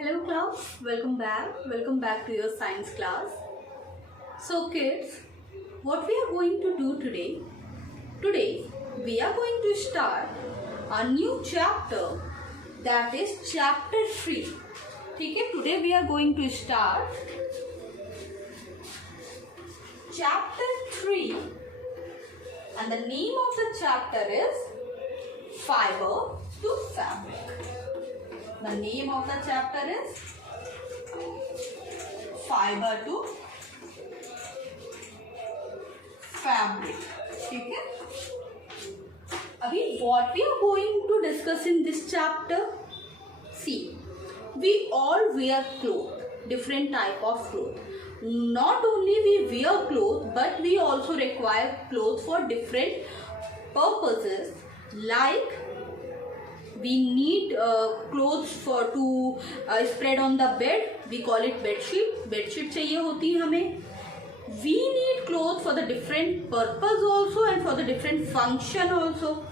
Hello class, welcome back to your science class. So kids, what we are going to do today? Today we are going to start a new chapter, that is chapter 3. ठीक है, today we are going to start chapter 3 and the name of the chapter is Fiber to Fabric. The name of the chapter is Fiber to Fabric. ठीक है, अभी what we are going to discuss in this chapter? See, we all wear clothes, different type of clothes. Not only we wear clothes, but we also require clothes for different purposes. Like we need clothes for to spread on the bed. We call it bed sheet. Bed sheet चाहिए होती है हमें. We need clothes for the different purpose also and for the different function also.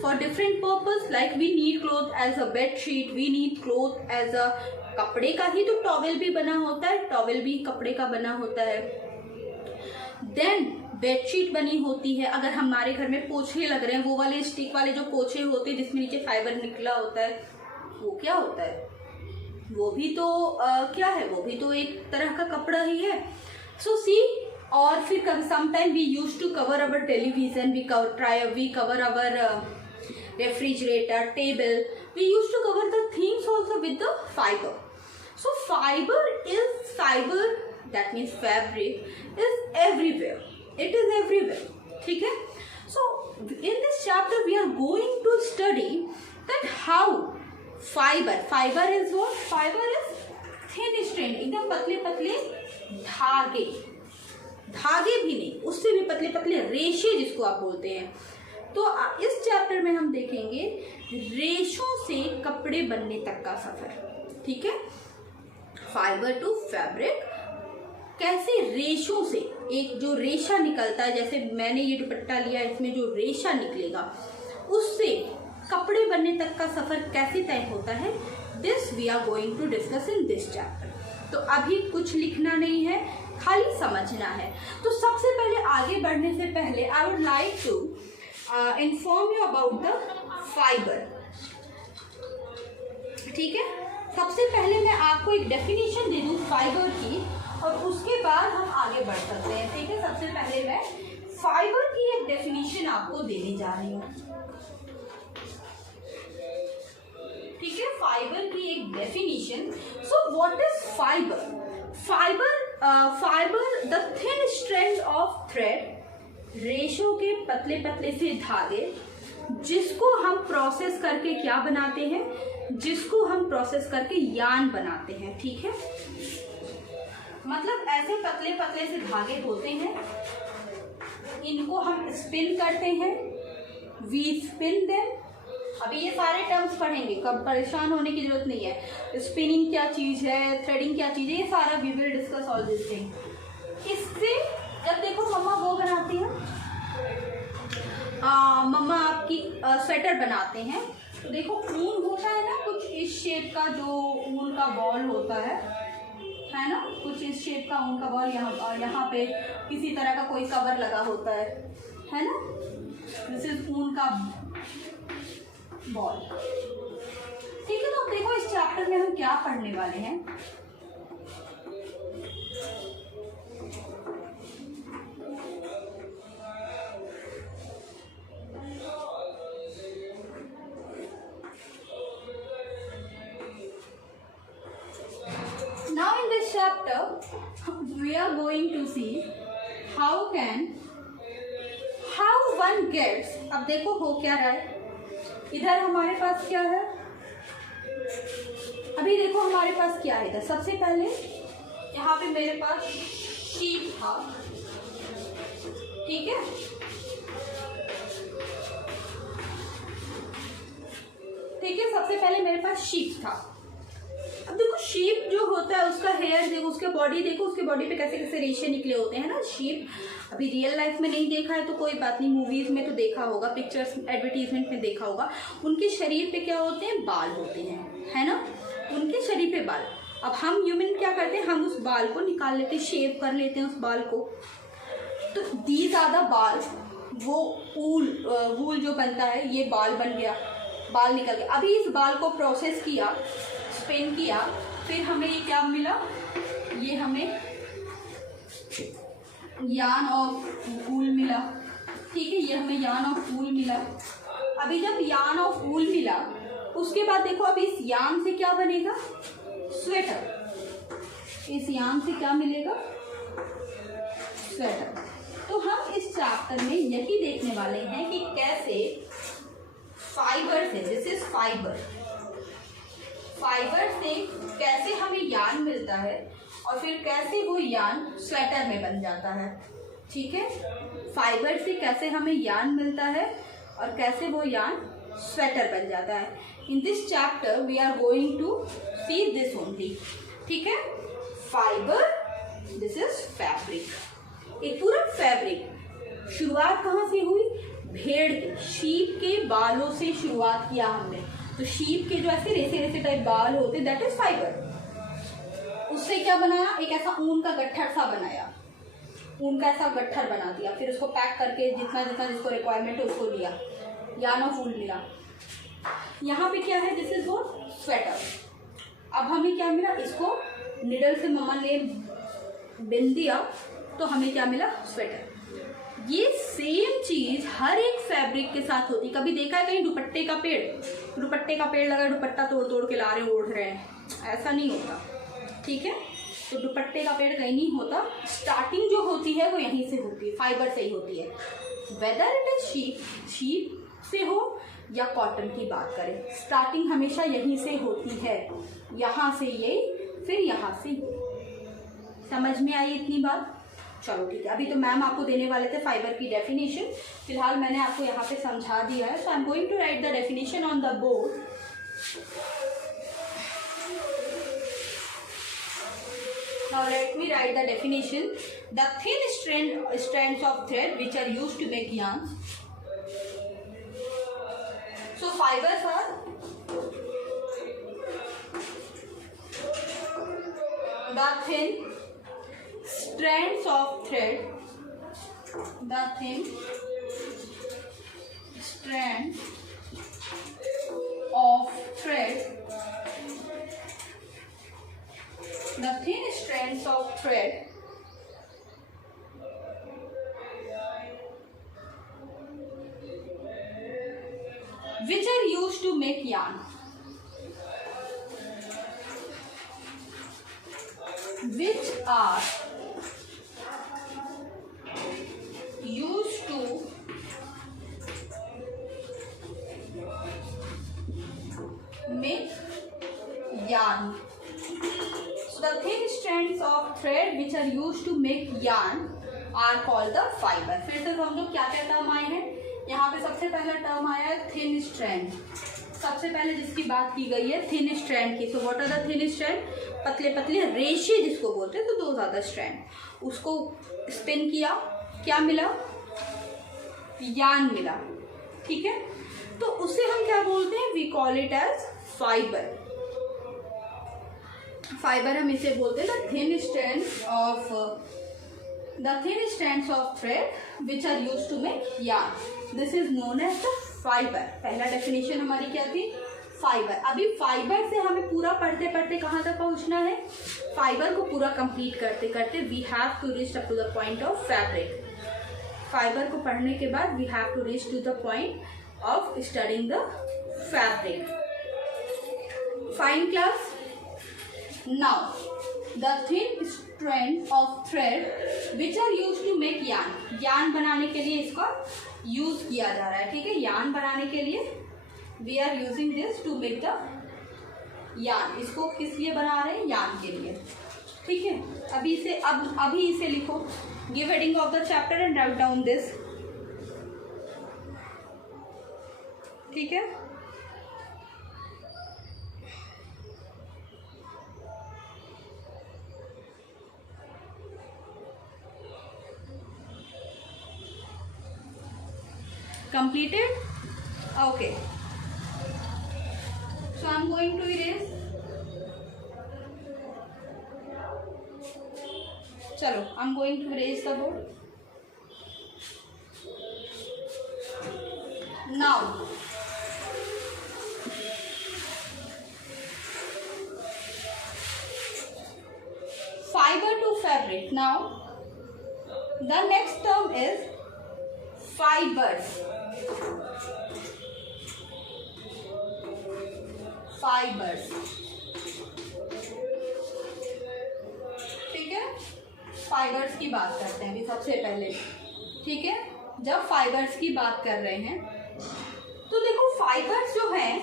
For different purpose, like we need clothes as a bed sheet. We need clothes as a कपड़े का ही तो towel भी बना होता है. Towel भी कपड़े का बना होता है. देन बेडशीट बनी होती है. अगर हमारे घर में पोछे लग रहे हैं, वो वाले स्टिक वाले जो पोछे होते हैं जिसमें नीचे फाइबर निकला होता है, वो क्या होता है? वो भी तो क्या है? वो भी तो एक तरह का कपड़ा ही है. सो सी, और फिर sometime we use to cover our television, we cover our refrigerator, table. We used to cover the things also with the fiber. So fiber, that means fabric, is everywhere. It is everywhere. ठीक है? So in this chapter we are going to study that how fiber is what? Fiber is thin strand, एकदम पतले पतले धागे भी नहीं, उससे भी पतले पतले रेशे जिसको आप बोलते हैं. तो इस चैप्टर में हम देखेंगे रेशों से कपड़े बनने तक का सफर. ठीक है, फाइबर टू फैब्रिक. कैसे रेशों से एक जो रेशा निकलता है, जैसे मैंने ये दुपट्टा लिया, इसमें जो रेशा निकलेगा उससे कपड़े बनने तक का सफर कैसे तय होता है, this we are going to discuss in this chapter. तो अभी कुछ लिखना नहीं है, खाली समझना है. तो सबसे पहले आगे बढ़ने से पहले I would like to inform you about the fiber. ठीक है, सबसे पहले मैं आपको एक डेफिनेशन दे दूँ फाइबर की और उसके बाद हम आगे बढ़ सकते हैं. ठीक है, सबसे पहले मैं फाइबर की एक डेफिनेशन आपको देने जा रही हूँ. ठीक है, फाइबर की एक definition. So what is fibre? Fibre the thin strand of thread, रेशों के पतले पतले से धागे, जिसको हम प्रोसेस करके क्या बनाते हैं, जिसको हम प्रोसेस करके यार्न बनाते हैं. ठीक है, मतलब ऐसे पतले पतले से धागे होते हैं, इनको हम स्पिन करते हैं. We spin them. अभी ये सारे टर्म्स पढ़ेंगे, कब परेशान होने की जरूरत नहीं है. स्पिनिंग क्या चीज है, थ्रेडिंग क्या चीज है, ये सारा we will discuss all this thing. इससे जब देखो मम्मा वो बनाती है, मम्मा आपकी स्वेटर बनाते हैं, तो देखो ऊन होता है ना कुछ इस शेप का, जो ऊन का बॉल होता है ना, कुछ इस शेप का ऊन का बॉल. यहाँ पे किसी तरह का कोई कवर लगा होता है ना. दिस इज ऊन का बॉल. ठीक है, तो देखो इस चैप्टर में हम क्या पढ़ने वाले हैं. Now in this chapter we are going to see how one gets. अब देखो हो क्या रहा है, इधर हमारे पास क्या है, अभी देखो हमारे पास क्या है इधर. सबसे पहले यहाँ पे मेरे पास शीट था. ठीक है, सबसे पहले मेरे पास शीट था. अब देखो शीप जो होता है उसका हेयर देखो, उसके बॉडी देखो, उसके बॉडी पे कैसे कैसे रेशे निकले होते हैं ना। शीप अभी रियल लाइफ में नहीं देखा है तो कोई बात नहीं, मूवीज में तो देखा होगा, पिक्चर्स एडवर्टीजमेंट में देखा होगा। उनके शरीर पे क्या होते हैं, बाल होते हैं, है ना, उनके शरीर पे बाल। अब हम ह्यूमन क्या करते हैं, हम उस बाल को निकाल लेते हैं, शेव कर लेते हैं उस बाल को। तो दी ज़्यादा बाल, वो वूल जो बनता है, ये बाल बन गया, बाल निकल गया। अभी इस बाल को प्रोसेस किया, स्पिन किया, फिर हमें ये क्या मिला, ये हमें यार्न ऑफ वूल मिला, ठीक है, ये हमें यार्न ऑफ वूल मिला। अभी जब यार्न ऑफ वूल मिला उसके बाद देखो अब इस यार्न से क्या बनेगा, स्वेटर। इस यार्न से क्या मिलेगा, स्वेटर। तो हम इस चैप्टर में यही देखने वाले हैं कि कैसे फाइबर से, दिस इज फाइबर, फाइबर से कैसे हमें यार्न मिलता है और फिर कैसे वो यार्न स्वेटर में बन जाता है, ठीक है। फाइबर से कैसे हमें यार्न मिलता है और कैसे वो यार्न स्वेटर बन जाता है। In this chapter we are going to see this only, ठीक है। फाइबर, दिस इज फैब्रिक, एक पूरा फैब्रिक। शुरुआत कहाँ से हुई, भेड़ के, शीप के बालों से शुरुआत किया हमने। तो शीप के जो ऐसे रेसे रेसे टाइप बाल होते, दैट इज फाइबर। उससे क्या बनाया, एक ऐसा ऊन का गट्ठर सा बनाया, ऊन का ऐसा गट्ठर बना दिया, फिर उसको पैक करके जितना जितना जिसको रिक्वायरमेंट है उसको लिया, यार्न ऑफ वूल मिला। यहाँ पे क्या है, दिस इज वो स्वेटर। अब हमें क्या मिला, इसको निडल से मम्मा ने बिन दिया तो हमें क्या मिला, स्वेटर। ये सेम चीज हर एक फैब्रिक के साथ होती। कभी देखा है कहीं दुपट्टे का पेड़, दुपट्टे का पेड़ लगा, दुपट्टा तोड़ तोड़ के ला रहे ओढ़ रहे हैं, ऐसा नहीं होता, ठीक है। तो दुपट्टे का पेड़ कहीं नहीं होता, स्टार्टिंग जो होती है वो यहीं से होती है, फाइबर से ही होती है। वेदर इट इज शीप से हो या कॉटन की बात करें, स्टार्टिंग हमेशा यहीं से होती है, यहाँ से ये, फिर यहाँ से ये। समझ में आई इतनी बात, चलो ठीक है। अभी तो मैम आपको देने वाले थे फाइबर की डेफिनेशन, फिलहाल मैंने आपको यहाँ पे समझा दिया है। So I am going to write the definition on the board. Now let me write the definition. The thin strands of thread which are used to make yarns. So fibers are the thin strands of thread, the thin strand of thread, the thin strands of thread which are used to make yarn, which are used to make yarn. So the thin strands of thread which are used to make yarn are called the fiber. फिर से हम लोग क्या क्या term आए हैं, यहाँ पे सबसे पहला टर्म आया है थिन स्ट्रैंड। सबसे पहले जिसकी बात की गई है थिन स्ट्रैंड की। तो what are the thin strand, पतले पतले रेशे जिसको बोलते हैं, तो दो ज़्यादा स्ट्रैंड। उसको स्पिन किया, क्या मिला, यार्न मिला, ठीक है। तो उसे हम क्या बोलते हैं, we call it as fibre. Fibre हम इसे बोलते हैं the thin strands of thread which are used to make yarn, this is known as the fibre. पहला डेफिनेशन हमारी क्या थी, फाइबर। अभी फाइबर से हमें पूरा पढ़ते पढ़ते कहाँ तक पहुँचना है, फाइबर को पूरा कंप्लीट करते करते we have to reach up to the point of fabric. Fibre को पढ़ने के बाद we have to reach to the point of studying the fabric. Fine class. Now, the thin strand of thread which are used to make yarn, yarn बनाने के लिए इसका use किया जा रहा है, ठीक है। yarn बनाने के लिए we are using this to make the yarn। इसको किस लिए बना रहे हैं, yarn के लिए, ठीक है। अभी इसे लिखो, give heading of the chapter and write down this, ठीक है। Completed? Okay. So I am going to erase. Chalo, I am going to erase the board. Now, fiber to fabric. Now, the next term is fibers. Fibers. ठीक है, fibres की बात करते हैं अभी सबसे पहले. ठीक है, जब फाइबर्स की बात कर रहे हैं तो देखो फाइबर्स जो हैं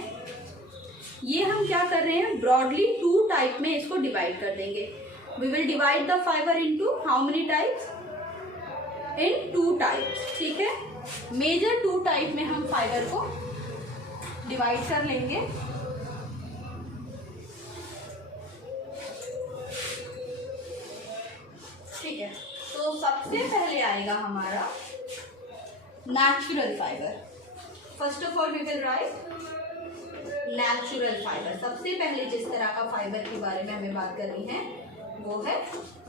ये हम क्या कर रहे हैं, ब्रॉडली 2 टाइप में इसको डिवाइड कर देंगे. We will divide the fibre into how many types, इन 2 टाइप्स. ठीक है, मेजर 2 टाइप में हम फाइबर को डिवाइड कर लेंगे. ठीक है, तो सबसे पहले आएगा हमारा natural fibre. First of all we will write natural fibre. सबसे पहले जिस तरह का फाइबर के बारे में हमें बात करनी है वो है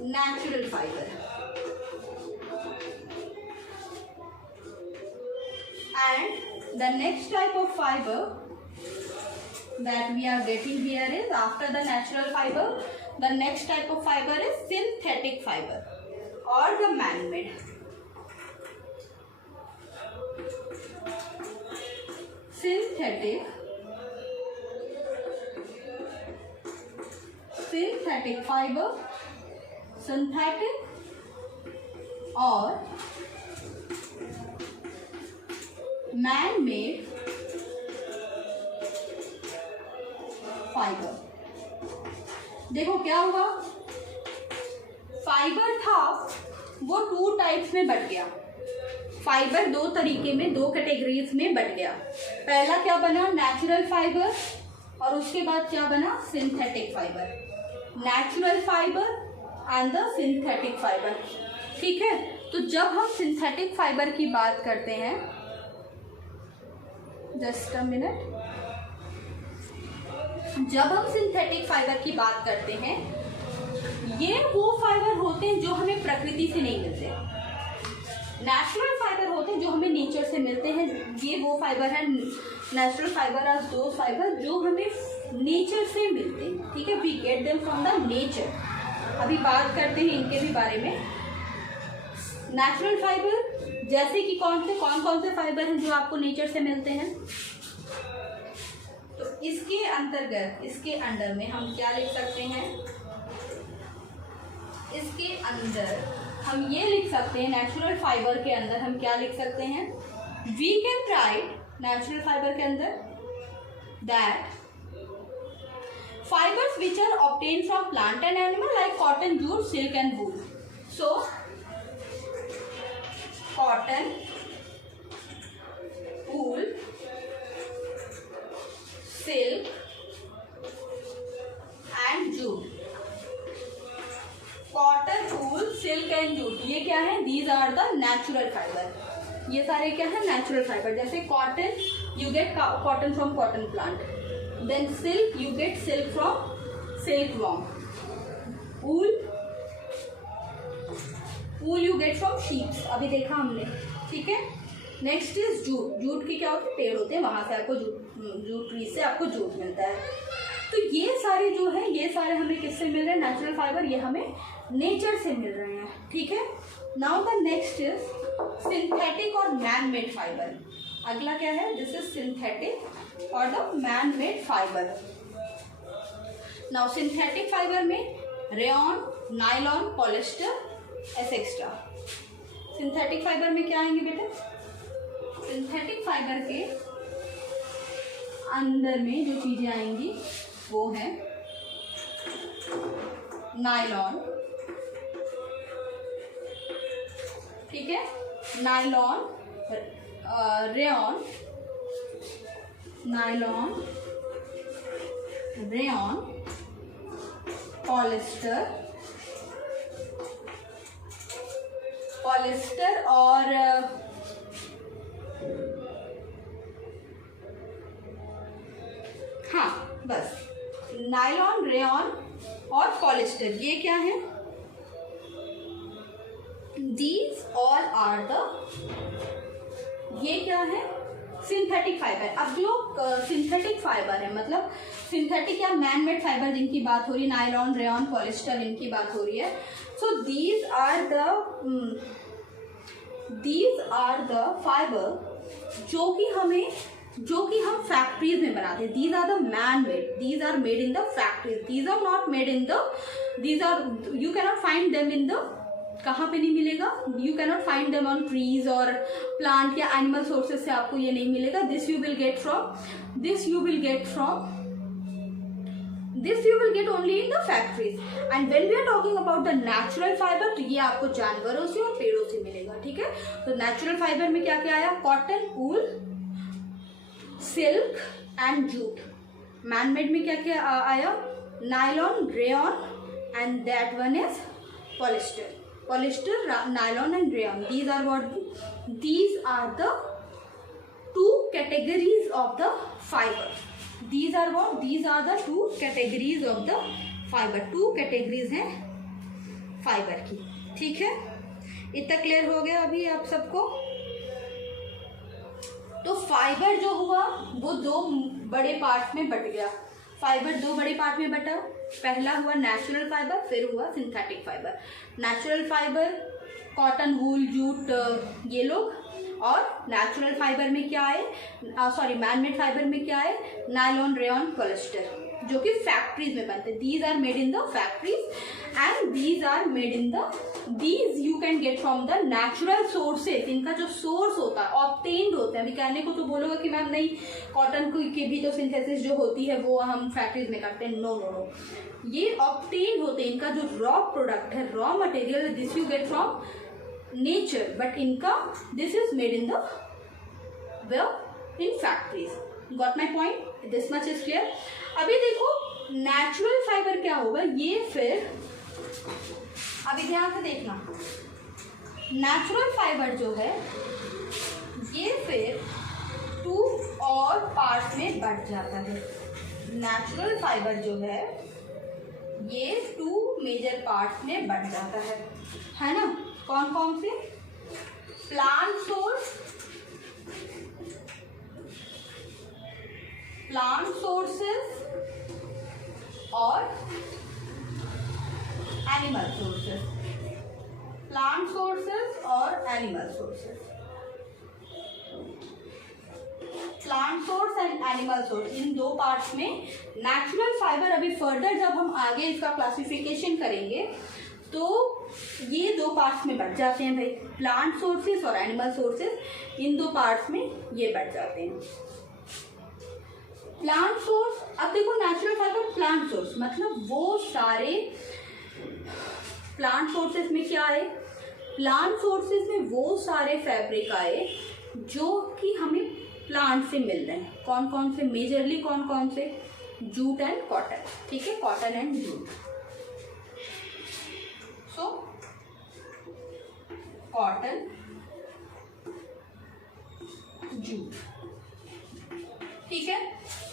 natural fibre. And the next type of fibre that we are getting here is, after the natural fiber, the next type of fiber is synthetic fiber or the man-made. Synthetic fiber, synthetic or man-made fibre. देखो क्या हुआ, fibre था वो 2 types में but गया. Fibre 2 तरीके में, 2 categories में बट गया. पहला क्या बना, नेचुरल फाइबर, और उसके बाद क्या बना, synthetic fibre. Natural fibre and the synthetic fibre. ठीक है, तो जब हम सिंथेटिक फाइबर की बात करते हैं, जस्ट अ मिनट, जब हम सिंथेटिक फाइबर की बात करते हैं, ये वो फाइबर होते हैं जो हमें प्रकृति से नहीं मिलते. नेचुरल फाइबर होते हैं जो हमें नेचर से मिलते हैं. ये वो फाइबर है, natural fibre are those fibre जो हमें नेचर से मिलते हैं. ठीक है, we get them from the nature. अभी बात करते हैं इनके भी बारे में. नेचुरल फाइबर जैसे कि कौन से फाइबर हैं जो आपको नेचर से मिलते हैं. तो इसके अंतर्गत, इसके अंडर में हम क्या लिख सकते हैं, इसके अंदर हम ये लिख सकते हैं, नेचुरल फाइबर के अंदर हम क्या लिख सकते हैं, we can write natural fibre के अंदर that fibers which are obtained from plant and animal like cotton, jute, silk and wool. So cotton, wool, silk and jute. Cotton, wool, silk and jute, ये क्या है, these are the natural fiber. ये सारे क्या है, natural fibre. जैसे cotton, you get cotton from cotton plant. Then silk, you get silk from silk worm. Wool you get from sheeps, अभी देखा हमने. ठीक है, नेक्स्ट इज जूट. जूट के क्या होते हैं, पेड़ होते हैं, वहां से आपको जूट ट्री से आपको जूट मिलता है. तो ये सारे जो है, ये सारे हमें किससे मिल रहे हैं, नेचुरल फाइबर, ये हमें नेचर से मिल रहे हैं. ठीक है, now the next is synthetic और मैन मेड फाइबर. अगला क्या है, दिस इज सिंथेटिक और the man made fibre. Now synthetic fibre में rayon, nylon, polyester etcetera. Synthetic fibre में क्या आएंगे बेटे, सिंथेटिक फाइबर के अंदर में जो चीजें आएंगी वो है नायलॉन. ठीक है, nylon, rayon, nylon, rayon, polyester और हाँ बस, नायलॉन, रेयॉन और पॉलिस्टर, ये क्या है? These all are the, ये क्या है? Synthetic fibre. अब जो सिंथेटिक फाइबर है, मतलब सिंथेटिक या मैन मेड फाइबर जिनकी बात हो रही है, नायलॉन, रेयॉन, पॉलिस्टर, इनकी बात हो रही है। So these are the fibre जो कि हम फैक्ट्रीज में बनाते हैं। These are the man made, these are made in the factories, these are not made in the, these are, you can not find them in the, कहाँ पे नहीं मिलेगा? You can not find them on trees और plant या animal sources से आपको ये नहीं मिलेगा। This you will get only in the factories. And when we are talking about the natural fibre, तो ये आपको जानवरों से और पेड़ों से मिलेगा, ठीक है। तो नेचुरल फाइबर में क्या क्या आया? Cotton, wool, silk and jute. Man made में क्या क्या आया? Nylon, rayon and that one is polyester, nylon and rayon. These are what? These are the two categories of the fiber. These are what? These are the two categories of the fiber. Two categories हैं fibre की, ठीक है। इतना clear हो गया अभी आप सबको? तो फाइबर जो हुआ वो दो बड़े पार्ट में बट गया। फाइबर दो बड़े पार्ट में बटा, पहला हुआ नेचुरल फाइबर, फिर हुआ synthetic fibre. Natural fibre cotton, wool, jute, ये लोग, और नेचुरल फाइबर में क्या है, मैन मेड फाइबर में क्या है? नायलॉन, रेयॉन, पॉलिस्टर, जो कि फैक्ट्रीज में बनते हैं। These are made in the factories and these are made in the, these you can get from the natural sources. इनका जो सोर्स होता है ऑब्टेन्ड होता है। अभी कहने को तो बोलोगा कि मैम नहीं, कॉटन की भी तो सिंथेसिस जो होती है वो हम फैक्ट्रीज में करते हैं। नो नो नो, ये ऑब्टेन्ड होते हैं। इनका जो रॉ प्रोडक्ट है, raw material, this you get from nature, but इनका this is made in the in factories. Got my point? This much is clear. अभी देखो नेचुरल फाइबर क्या होगा, ये फिर अभी ध्यान से देखना, नेचुरल फाइबर जो है ये फिर टू और पार्ट में बट जाता है। नेचुरल फाइबर जो है ये टू मेजर पार्ट में बट जाता है ना। कौन कौन से? प्लांट सोर्सेस और एनिमल सोर्सेस। प्लांट सोर्सेस और animal sources, plant source and animal source, इन दो पार्ट्स में नेचुरल फाइबर। अभी फर्दर जब हम आगे इसका क्लासिफिकेशन करेंगे तो ये दो पार्ट्स में बट जाते हैं भाई, प्लांट सोर्सेस और एनिमल सोर्सेस, इन दो पार्ट्स में ये बट जाते हैं। प्लांट सोर्स, अब देखो नेचुरल फाइबर, प्लांट सोर्स मतलब वो सारे प्लांट सोर्सेस में क्या आए? प्लांट सोर्सेस में वो सारे फैब्रिक आए जो कि हमें प्लांट से मिल रहे हैं। कौन कौन से? मेजरली कौन कौन से? जूट एंड कॉटन, ठीक है, cotton and jute. So cotton, jute, ठीक है।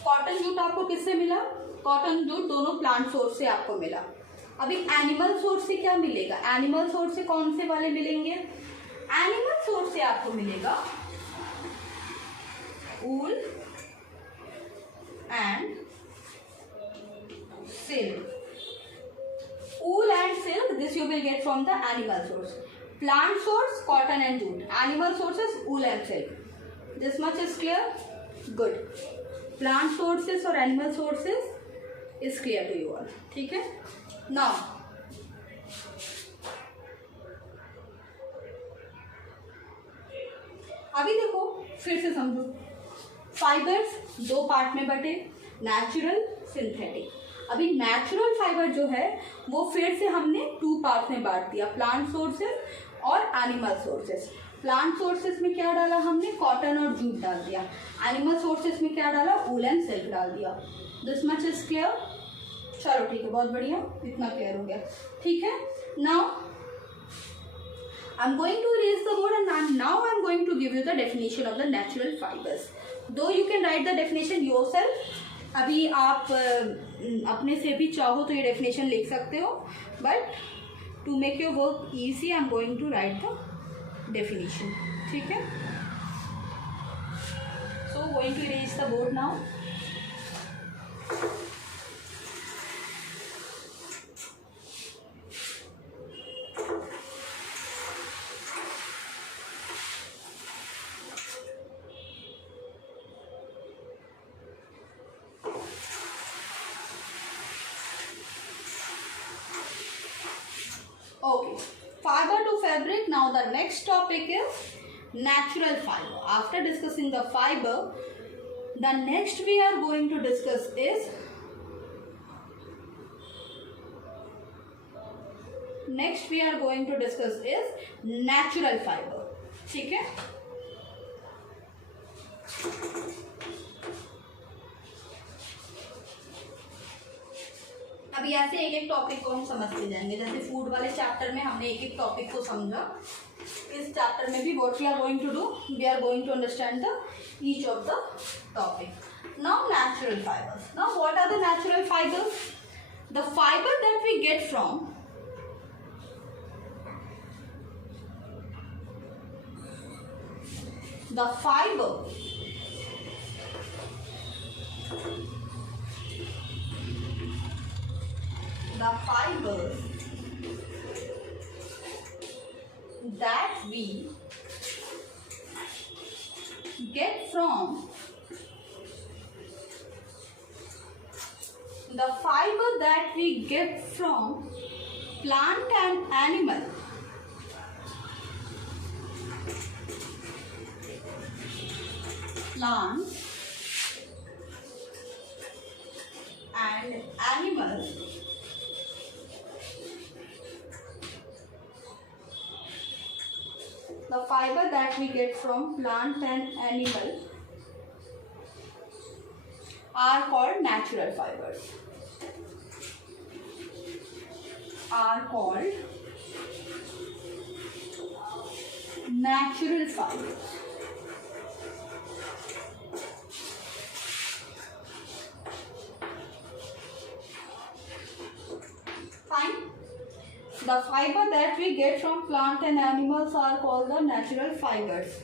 कॉटन जूट आपको किससे मिला? कॉटन जूट दोनों प्लांट सोर्स से आपको मिला। अभी एनिमल सोर्स से क्या मिलेगा? एनिमल सोर्स से कौन से वाले मिलेंगे? एनिमल सोर्स से आपको मिलेगा wool and silk. Wool and silk, this you will get from the animal source. Plant source, cotton and jute. Animal sources, wool and silk. This much is clear? Good. Plant sources or animal sources is clear to you all. ठीक है? Now, अभी देखो फिर से समझो, fibres दो part में बटे, नेचुरल, सिंथेटिक। अभी नेचुरल फाइबर जो है वो फिर से हमने टू पार्ट में बांट दिया, प्लांट सोर्सेस और एनिमल सोर्सेस। प्लांट सोर्सेस में क्या डाला हमने? कॉटन और जूट डाल दिया। एनिमल सोर्सेस में क्या डाला? वूल एंड सिल्क डाल दिया। This much is clear? चलो ठीक है, बहुत बढ़िया, इतना क्लियर हो गया, ठीक है। Now I'm going to erase the board and now I'm going to give you the definition of the natural fibers. Though you can write the definition yourself, अभी आप अपने से भी चाहो तो ये डेफिनेशन लिख सकते हो, but to make your work easy I am going to write the definition. ठीक है. So going to erase the board now. Okay, fiber to fabric. Now the next topic is natural fiber. After discussing the fiber, the next we are going to discuss is natural fiber. ठीक है. अभी ऐसे एक एक topic को हम समझते जाएंगे. जैसे फूड वाले चैप्टर में हमने एक एक टॉपिक को समझा, इस चैप्टर में भी what we are going to do, we are going to understand the each of the topic. Now natural fibres. Now what are the natural fibres? The fibre that we get from the fibers that we get from plant and animal. Plants and animals the fiber that we get from plant and animal are called natural fibers. Fine. The fiber that we get from plant and animals are called the natural fibers.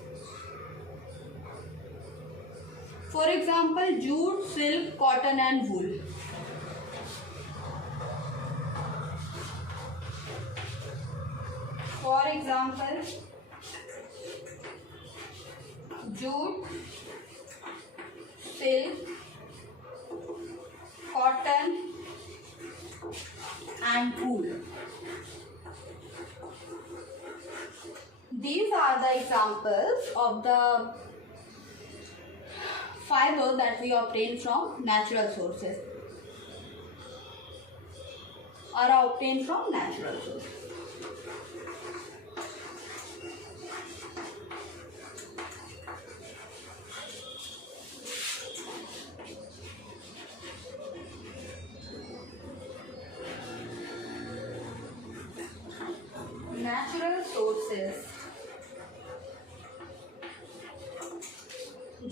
For example, jute, silk, cotton and wool. For example, jute, silk, cotton and wool. These are the examples of the fiber that we obtain from natural sources or are obtained from natural sources. Natural sources.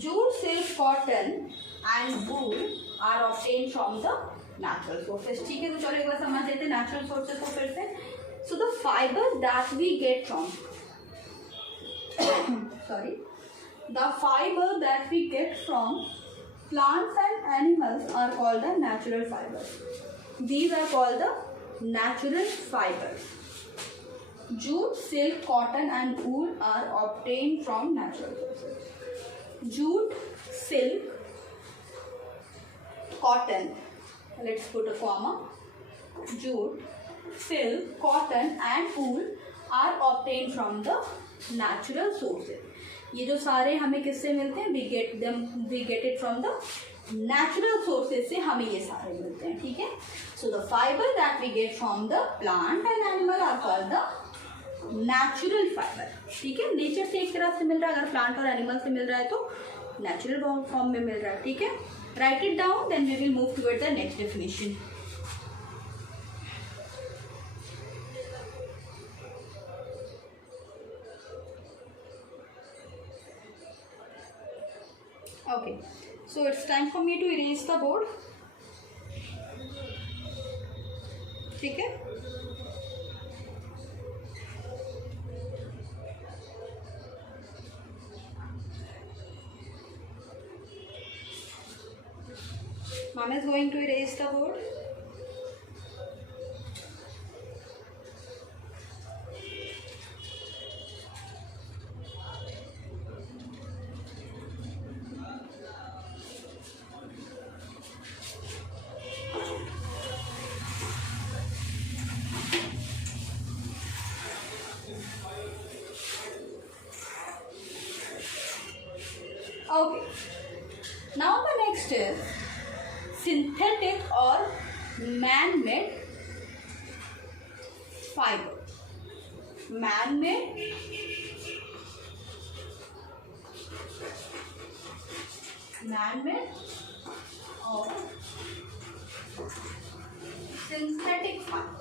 Jute, silk, cotton and wool are obtained from the natural sources. ठीक है, तो चलो एक बार समझ लेते हैं natural sources को फिर से. So the fiber that we get from the fiber that we get from plants and animals are called the natural fibers. These are called the natural fibers. Jute, silk, cotton and wool are obtained from natural sources. Jute, silk, cotton, let's put a comma. Jute, silk, cotton and wool are obtained from the natural sources. ये जो सारे हमें किससे मिलते हैं? We get it from the natural sources से हमें ये सारे मिलते हैं. ठीक है. So the fiber that we get from the plant and animal are called the natural fibre. ठीक है, नेचर से एक तरह से मिल रहा है, अगर प्लांट और एनिमल से मिल रहा है तो नेचुरल फॉर्म में मिल रहा है. ठीक है, write it down, then we will move toward the next definition. Okay, So it's time for me to erase the board. ठीक है. Mom is going to erase the board. Okay. Now the next is synthetic or man-made fiber. Man-made or synthetic fiber.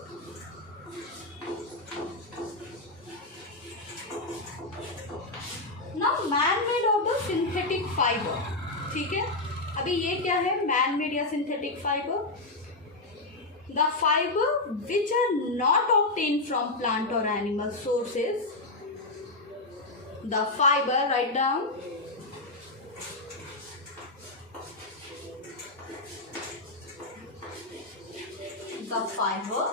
Now man-made और the synthetic fiber. ठीक है. अभी ये क्या है man-made या synthetic fiber? The fiber which are not obtained from plant or animal sources. The fiber, write down. The fiber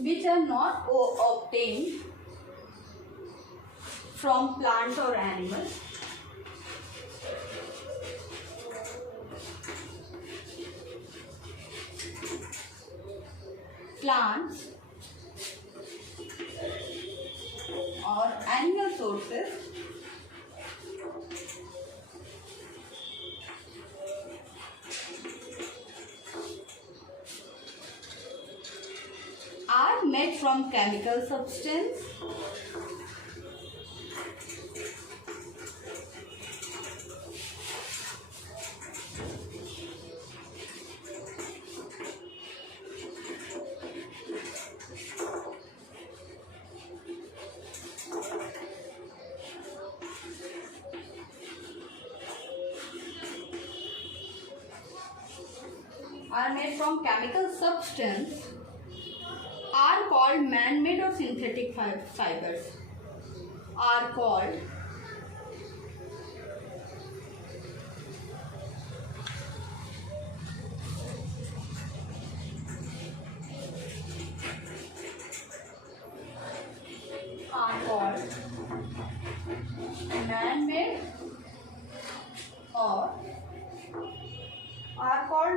which are not obtained from plant or animal plants or animal sources are made from chemical substance are called man-made or synthetic fibers. Are called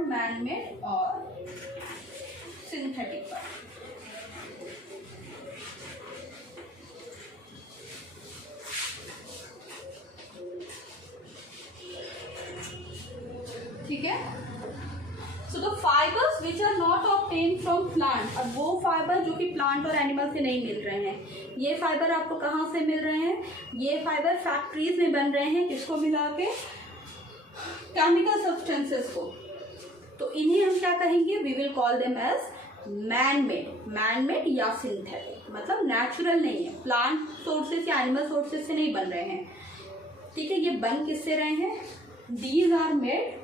man-made or synthetic fiber. ठीक है. So the fibers which are not obtained from plant. अब वो fibre जो कि plant और animal से नहीं मिल रहे हैं, ये फाइबर आपको कहाँ से मिल रहे हैं? ये फाइबर फैक्ट्रीज में बन रहे हैं. किसको मिला के? केमिकल सब्सटेंसेस को. तो इन्हें हम क्या कहेंगे? We will call them as man-made या सिंथेटिक. मतलब नेचुरल नहीं है, प्लांट सोर्सेस या एनिमल सोर्सेस से नहीं बन रहे हैं. ठीक है. ये बन किससे रहे हैं? These are made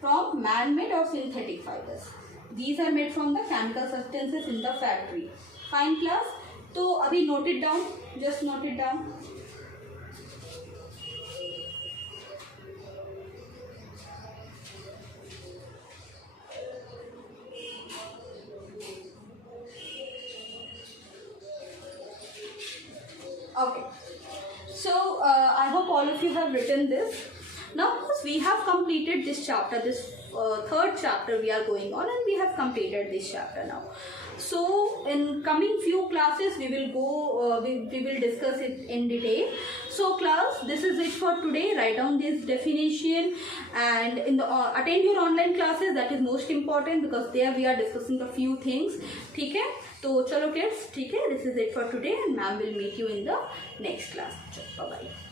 from man-made or synthetic fibers. These are made from the chemical substances in the factory. Fine class. तो अभी note it down. Just note it down. Okay. So I hope all of you have written this. Now we have completed this chapter, this third chapter we are going on, and we have completed this chapter now. So in coming few classes we will go, we will discuss it in detail. So class, this is it for today. Write down this definition and in the attend your online classes. That is most important because there we are discussing a few things. ठीक है. तो चलो kids, ठीक है. This is it for today and ma'am will meet you in the next class. Bye bye.